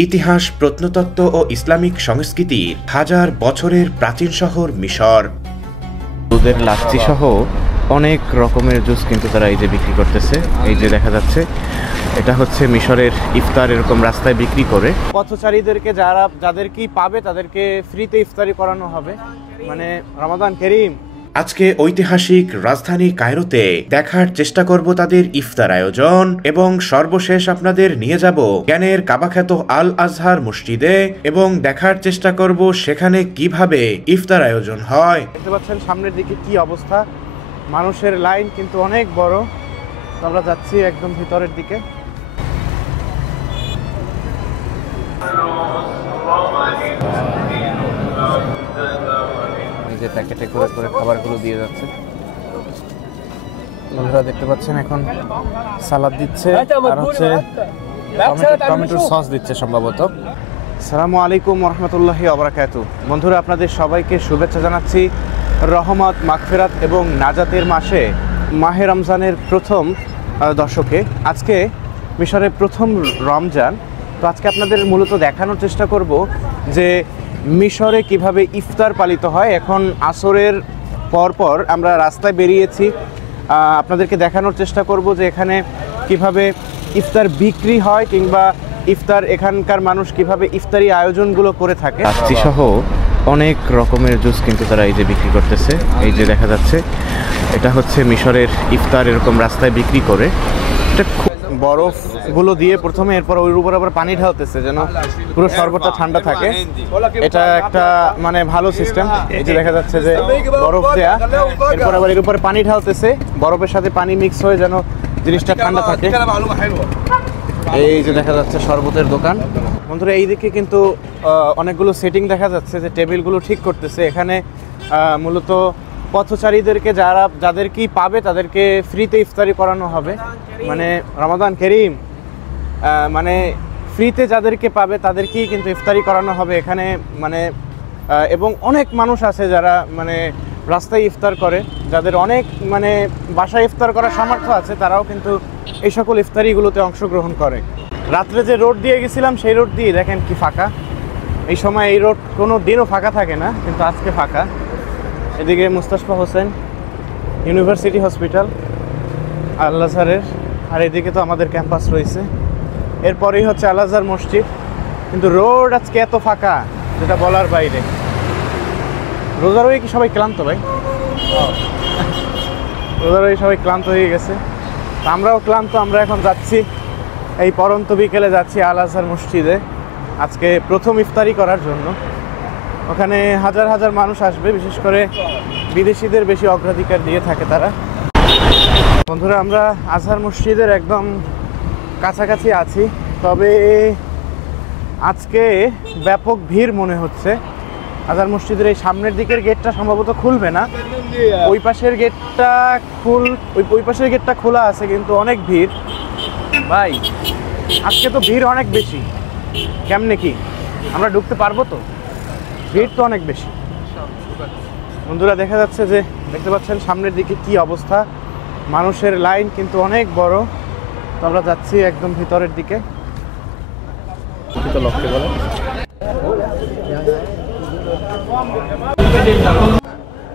ইতিহাস, প্রত্নতত্ত্ব ও ইসলামিক সংস্কৃতির হাজার বছরের প্রাচীন শহর মিশর। দুধের লাচ্ছি সহ অনেক রকমের জুস কিন্তু তারা এই যে বিক্রি করতেছে। এই যে দেখা যাচ্ছে এটা হচ্ছে মিশরের ইফতার, এরকম রাস্তায় বিক্রি করে পথচারীদেরকে যাদেরকেই পাবে তাদেরকে ফ্রিতে ইফতারি করানো হবে, মানে রমাদান কারীম। আজকে ঐতিহাসিক রাজধানী কায়রোতে দেখার চেষ্টা করব তাদের ইফতার আয়োজন এবং সর্বশেষ আপনাদের নিয়ে যাব জ্ঞানের কাবাখ্যাত আল আজহার মসজিদে এবং দেখার চেষ্টা করব সেখানে কিভাবে ইফতার আয়োজন হয়। দেখতে পাচ্ছেন সামনের দিকে কি অবস্থা, মানুষের লাইন কিন্তু অনেক বড়। তো আমরা যাচ্ছি একদম ভিতরের দিকে। যে প্যাকেটে করে করে খাবারগুলো দিয়ে যাচ্ছে, বন্ধুরা দেখতে পাচ্ছেন এখন সালাদ দিচ্ছে আর হচ্ছে টমেটোর সস দিচ্ছে সম্ভবত। আসসালামু আলাইকুম ওয়া রাহমাতুল্লাহি ওয়া বারাকাতুহু। বন্ধুরা আপনাদের সবাইকে শুভেচ্ছা জানাচ্ছি রহমত, মাগফিরাত এবং নাজাতের মাসে মাহে রমজানের প্রথম দশকে। আজকে মিশরের প্রথম রমজান। তো আজকে আপনাদের মূলত দেখানোর চেষ্টা করব যে মিশরে কিভাবে ইফতার পালিত হয়। এখন আসরের পর আমরা রাস্তায় বেরিয়েছি, আপনাদেরকে দেখানোর চেষ্টা করব যে এখানে কিভাবে ইফতার বিক্রি হয় কিংবা ইফতার এখানকার মানুষ কিভাবে ইফতারি আয়োজনগুলো করে থাকে। লাচ্ছি সহ অনেক রকমের জুস কিন্তু তারা এই যে বিক্রি করতেছে। এই যে দেখা যাচ্ছে এটা হচ্ছে মিশরের ইফতার, এরকম রাস্তায় বিক্রি করে। এটা বরফগুলো দিয়ে প্রথমে, এরপর ওর উপর আবার পানি ঢালতেছে যেন পুরো শরবতটা ঠান্ডা থাকে। এটা একটা মানে ভালো সিস্টেম। এই যে দেখা যাচ্ছে যে বরফ দেয়া, এরপর আবার এর উপরে পানি ঢালতেছে, বরফের সাথে পানি মিক্স হয়ে যেন জিনিসটা ঠান্ডা থাকে। এই যে দেখা যাচ্ছে শরবতের দোকান। বন্ধুরা এইদিকে কিন্তু অনেকগুলো সেটিং দেখা যাচ্ছে যে টেবিলগুলো ঠিক করতেছে। এখানে মূলত পথচারীদেরকে যাদেরকেই পাবে তাদেরকে ফ্রিতে ইফতারি করানো হবে, মানে রমাদান কারীম, মানে ফ্রিতে যাদেরকে পাবে তাদেরকেই কিন্তু ইফতারি করানো হবে এখানে। মানে এবং অনেক মানুষ আছে যারা মানে রাস্তায় ইফতার করে, যাদের অনেক মানে বাসায় ইফতার করার সামর্থ্য আছে, তারাও কিন্তু এই সকল ইফতারিগুলোতে অংশগ্রহণ করে। রাত্রে যে রোড দিয়ে গেছিলাম সেই রোড দিয়ে দেখেন কি ফাঁকা। এই সময় এই রোড কোনো দিনও ফাঁকা থাকে না, কিন্তু আজকে ফাঁকা। এদিকে মুস্তাফা হোসেন ইউনিভার্সিটি হসপিটাল আল আজহারের, আর এদিকে তো আমাদের ক্যাম্পাস রয়েছে। এরপরেই হচ্ছে আল আজহার মসজিদ। কিন্তু রোড আজকে এত ফাঁকা যেটা বলার বাইরে। রোজার হয়ে কি সবাই ক্লান্ত ভাই? রোজার হয়ে সবাই ক্লান্ত হয়ে গেছে, আমরাও ক্লান্ত। আমরা এখন যাচ্ছি, এই পরন্ত বিকেলে যাচ্ছি আল আজহার মসজিদে আজকে প্রথম ইফতারি করার জন্য। ওখানে হাজার হাজার মানুষ আসবে, বিশেষ করে বিদেশিদের বেশি অগ্রাধিকার দিয়ে থাকে তারা। বন্ধুরা আমরা আজহার মসজিদের একদম কাছাকাছি আছি, তবে আজকে ব্যাপক ভিড় মনে হচ্ছে। আজহার মসজিদের এই সামনের দিকের গেটটা সম্ভবত খুলবে না, ওই পাশের গেটটা খোলা আছে, কিন্তু অনেক ভিড় ভাই। আজকে তো ভিড় অনেক বেশি, কেমনে কি আমরা ঢুকতে পারবো? তো ভিড় তো অনেক বেশি। বন্ধুরা দেখা যাচ্ছে যে দেখতে পাচ্ছেন সামনের দিকে কি অবস্থা, মানুষের লাইন কিন্তু অনেক বড়। তো আমরা যাচ্ছি একদম ভিতরের দিকে।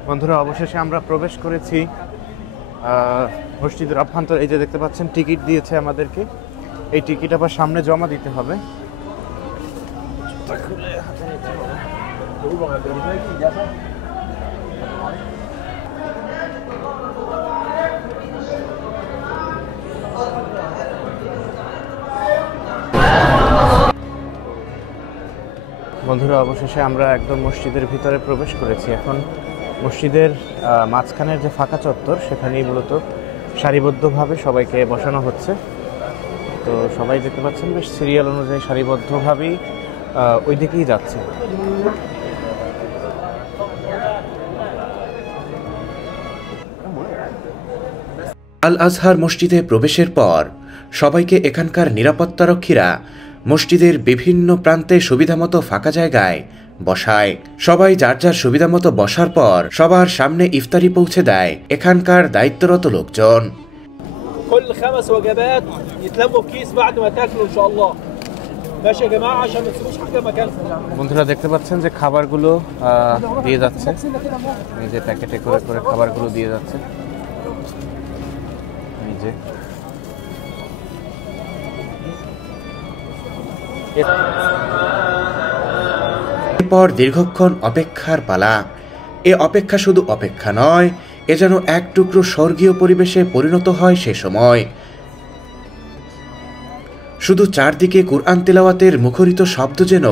বন্ধুরা অবশেষে আমরা প্রবেশ করেছি মসজিদের অভ্যন্তরে। এই যে দেখতে পাচ্ছেন টিকিট দিয়েছে আমাদেরকে, এই টিকিট আবার সামনে জমা দিতে হবে। বন্ধুরা অবশেষে আমরা একদম মসজিদের ভিতরে প্রবেশ করেছি। এখন মসজিদের মাঝখানের যে ফাঁকা চত্বর সেখানেই মূলত সারিবদ্ধভাবে সবাইকে বসানো হচ্ছে। তো সবাই দেখতে পাচ্ছেন বেশ সিরিয়াল অনুযায়ী সারিবদ্ধভাবেই ওই দিকেই যাচ্ছে। আল আজহার মসজিদে প্রবেশের পর সবাইকে এখানকার নিরাপত্তারক্ষীরা মসজিদের বিভিন্ন প্রান্তে সুবিধামতো ফাঁকা জায়গায় বসায়। সবাই যার যার সুবিধামতো বসার পর সবার সামনে ইফতারি পৌঁছে দেয় এখানকার দায়িত্বরত লোকজন। كل 5 وجبات يتلموا في كيس بعد ما تاكلوا ان شاء الله. বন্ধুরা দেখতে পাচ্ছেন যে খাবারগুলো দিয়ে যাচ্ছে, এই যে প্যাকেটে করে করে খাবারগুলো দিয়ে যাচ্ছে। এই যে এরপর দীর্ঘক্ষণ অপেক্ষার পালা। এ অপেক্ষা শুধু অপেক্ষা নয়, এ যেন এক টুকরো স্বর্গীয় পরিবেশে পরিণত হয় সে সময়। শুধু চারদিকে কুরআন তেলাওয়াতের মুখরিত শব্দ যেন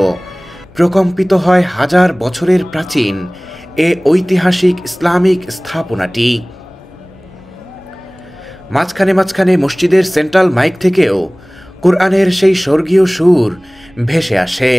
প্রকম্পিত হয় হাজার বছরের প্রাচীন এ ঐতিহাসিক ইসলামিক স্থাপনাটি। মাঝখানে মাঝখানে মসজিদের সেন্ট্রাল মাইক থেকেও কুরআনের সেই স্বর্গীয় সুর ভেসে আসে।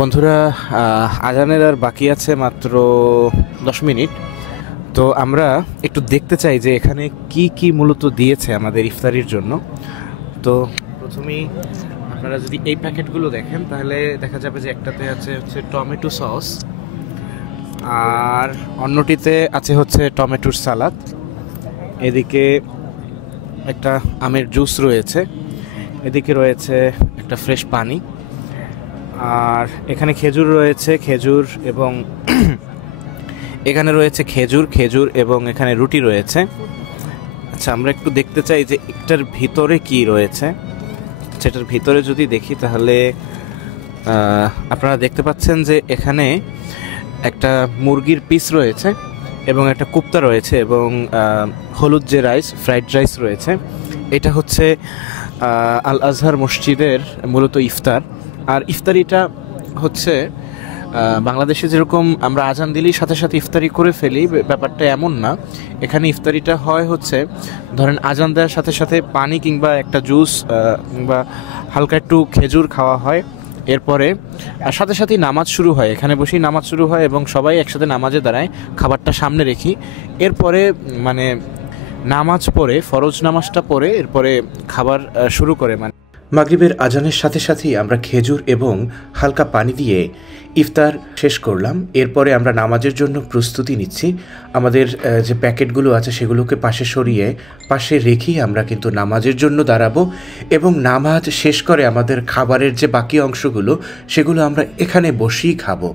বন্ধুরা আজানের আর বাকি আছে মাত্র 10 মিনিট। তো আমরা একটু দেখতে চাই যে এখানে কি কি মূলত দিয়েছে আমাদের ইফতারির জন্য। তো প্রথমেই আপনারা যদি এই প্যাকেটগুলো দেখেন তাহলে দেখা যাবে যে একটাতে আছে হচ্ছে টমেটো সস, আর অন্যটিতে আছে হচ্ছে টমেটোর সালাদ, এদিকে একটা আমের জুস রয়েছে, এদিকে রয়েছে একটা ফ্রেশ পানি, আর এখানে খেজুর রয়েছে, খেজুর এবং এখানে রয়েছে খেজুর এবং এখানে রুটি রয়েছে। আচ্ছা, আমরা একটু দেখতে চাই যে একটার ভিতরে কি রয়েছে। সেটার ভিতরে যদি দেখি তাহলে আপনারা দেখতে পাচ্ছেন যে এখানে একটা মুরগির পিস রয়েছে এবং একটা কুপ্তা রয়েছে এবং হলুদ যে রাইস, ফ্রাইড রাইস রয়েছে। এটা হচ্ছে আল আজহার মসজিদের মূলত ইফতার। আর ইফতারিটা হচ্ছে বাংলাদেশে যেরকম আমরা আজান দিলেই সাথে সাথে ইফতারি করে ফেলি, ব্যাপারটা এমন না। এখানে ইফতারিটা হয় হচ্ছে ধরেন আজান দেওয়ার সাথে সাথে পানি কিংবা একটা জুস কিংবা হালকা একটু খেজুর খাওয়া হয়, এরপরে সাথে সাথেই নামাজ শুরু হয়, এখানে বসেই নামাজ শুরু হয় এবং সবাই একসাথে নামাজে দাঁড়ায়, খাবারটা সামনে রেখি। এরপরে মানে নামাজ পড়ে, ফরজ নামাজটা পড়ে এরপরে খাবার শুরু করে। মানে মাগরিবের আজানের সাথে সাথেই আমরা খেজুর এবং হালকা পানি দিয়ে ইফতার শেষ করলাম। এরপরে আমরা নামাজের জন্য প্রস্তুতি নিচ্ছি। আমাদের যে প্যাকেটগুলো আছে সেগুলোকে পাশে সরিয়ে পাশে রেখেই আমরা কিন্তু নামাজের জন্য দাঁড়াবো এবং নামাজ শেষ করে আমাদের খাবারের যে বাকি অংশগুলো সেগুলো আমরা এখানে বসেই খাবো।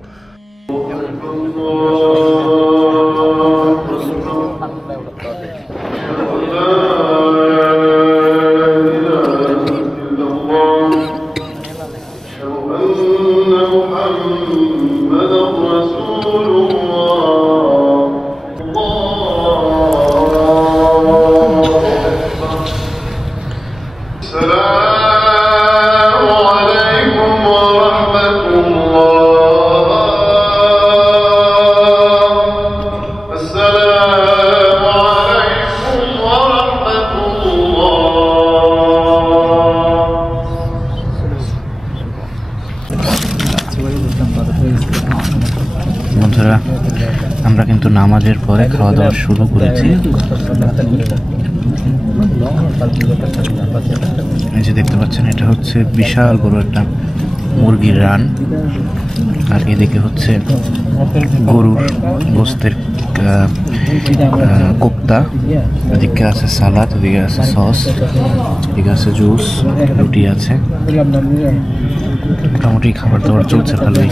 বন্ধুরা, আমরা কিন্তু নামাজের পরে খাওয়া দাওয়া শুরু করেছি। এই যে দেখতে পাচ্ছেন, এটা হচ্ছে বিশাল বড় একটা মুরগির রান, আর এদিকে হচ্ছে গরুর গোস্তের কোপ্তা, এদিকে আছে সালাদ, ওদিকে আছে সস, এদিকে আছে জুস, রুটি আছে। মোটামুটি খাবার দাবার চলছে ভালোই।